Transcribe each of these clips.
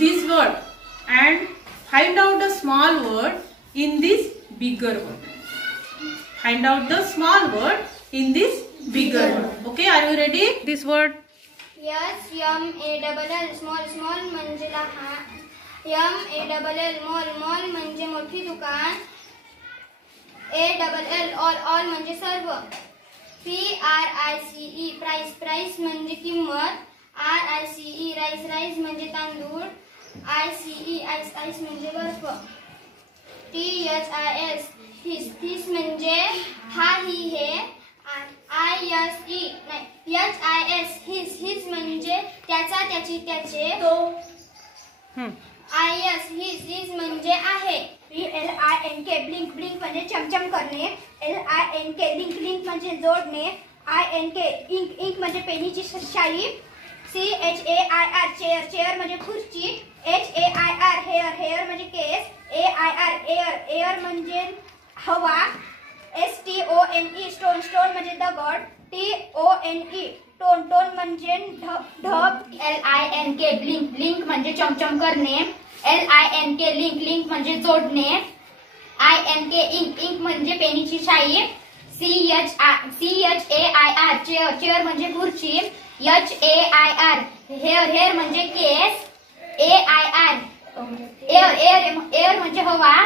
this word and find out the small word in this bigger word. Find out the small word in this bigger word. Okay, are you ready? This word. Yes, M-A-L-L small small म्हणजे लहान. M-A-L-L mall mall म्हणजे मोठी दुकान. A-L-L all म्हणजे सर्व. P-R-I-C-E price price म्हणजे किंमत. R-I-C-E rice rice म्हणजे तांदूळ. I-C-E ice ice म्हणजे बर्फ. T-H-I-S his म्हणजे हा ही हे. I-S-E नाही H-I-S his म्हणजे त्याचा त्याची त्याचे तो. I-S his म्हणजे आहे. B-L-I-N-K blink blink म्हणजे चमचम करणे. L-I-N-K link link म्हणजे जोडणे. I-N-K ink ink म्हणजे पेनीची शाई. C-H-A-I-R chair chair म्हणजे खुर्ची. H-A-I-R hair hair म्हणजे केस. A-I-R air air म्हणजे हवा. S-T-O-N-E stone stone म्हणजे दगड. T-O-N-E टोन टोन म्हणजे ढग. L-I-N-K blink blink म्हणजे चमचम करणे. L-I-N-K link link म्हणजे जोडणे. I-N-K ink ink म्हणजे पेनीची शाई. C-H-A-I-R chair chair म्हणजे खुर्ची. H-A-I-R hair hair म्हणजे केस. A-I-R air air air म्हणजे हवा.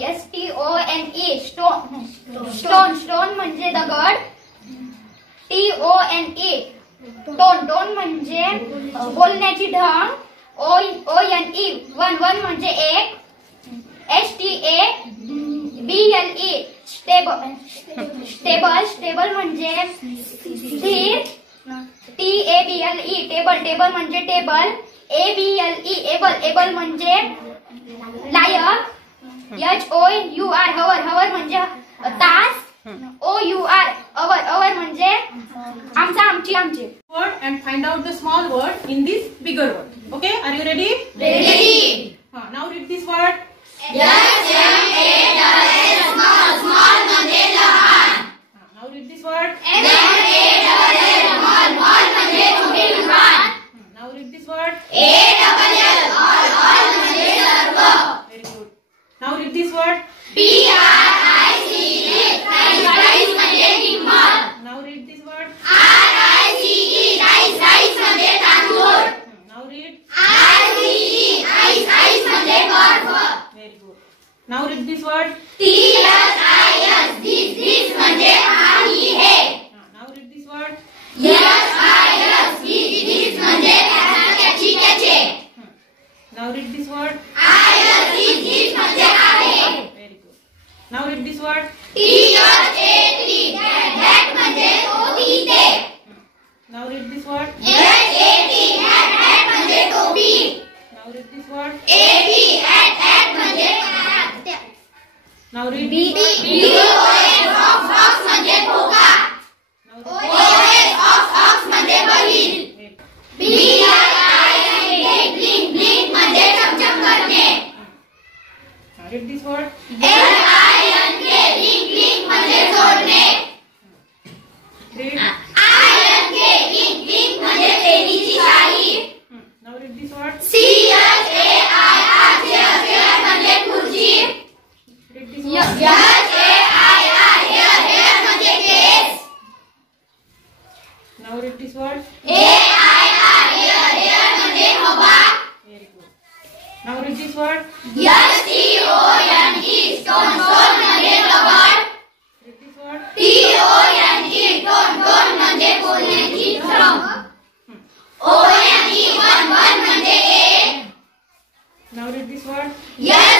S-T-O-N-E stone stone म्हणजे दगड. T-O-N-E टोन टोन म्हणजे बोलण्याची ढंग. O-N-E वन वन म्हणजे एक. S-T-A-B-L-E स्टेबल स्टेबल म्हणजे स्थिर. T-A-B-L-E टेबल टेबल म्हणजे टेबल. A-B-L-E एबल एबल म्हणजे लायक. H-O-U-R हवर हवर म्हणजे तास. O-U-R अवर अवर म्हणजे आमचा आमची आमचे. Word and find out the small word in this bigger word. Okay, are you ready? Ready. Now read this word. S-M-A-L-L small small म्हणजे लहान. Now read this word. M-A-L-L mall mall म्हणजे मोठी दुकान. Now read this word. A-L-L all all म्हणजे सर्व. Very good. Now read this word. P-R-I-C-E price price म्हणजे किंमत. Now read this word. R-I-C-E rice rice म्हणजे तांदूळ. Now read. I-C-E ice ice म्हणजे बर्फ. Very good. Now read this word. T-H-I-S this म्हणजे हा ही हे. Now read this word. H-I-S his म्हणजे त्याचा त्याची त्याचे. Now read this word. I-S his म्हणजे आहे. Very good. Now read this word. T-H-A-T that म्हणजे तो ती ते. Now read this word. H-A-T hat म्हणजे टोपी. Now read this word. A-T hat म्हणजे hat. Now read B this word. B-O-X box म्हणजे खोका. Now read O-S ox म्हणजे बैल. B-I-N-K blink blink म्हणजे चमचम करणे. Now read this word. L-I-N-K link link म्हणजे जोडणे. Read. I-N-K link link म्हणजे पेनीची शाई. Now read this word. C-H-A-I-R chair chair म्हणजे खुर्ची. Read this word. H-A-I-R hair hair म्हणजे केस. Now read this word. A-I-R hair hair म्हणजे हवा. Very good. Now read this word. S-T-O-N-E stone stone म्हणजे दगड. Read this word. T-O-N-E tone tone म्हणजे बोलण्याची ढंग. O-N-E वन वन म्हणजे एक. Now read this word. S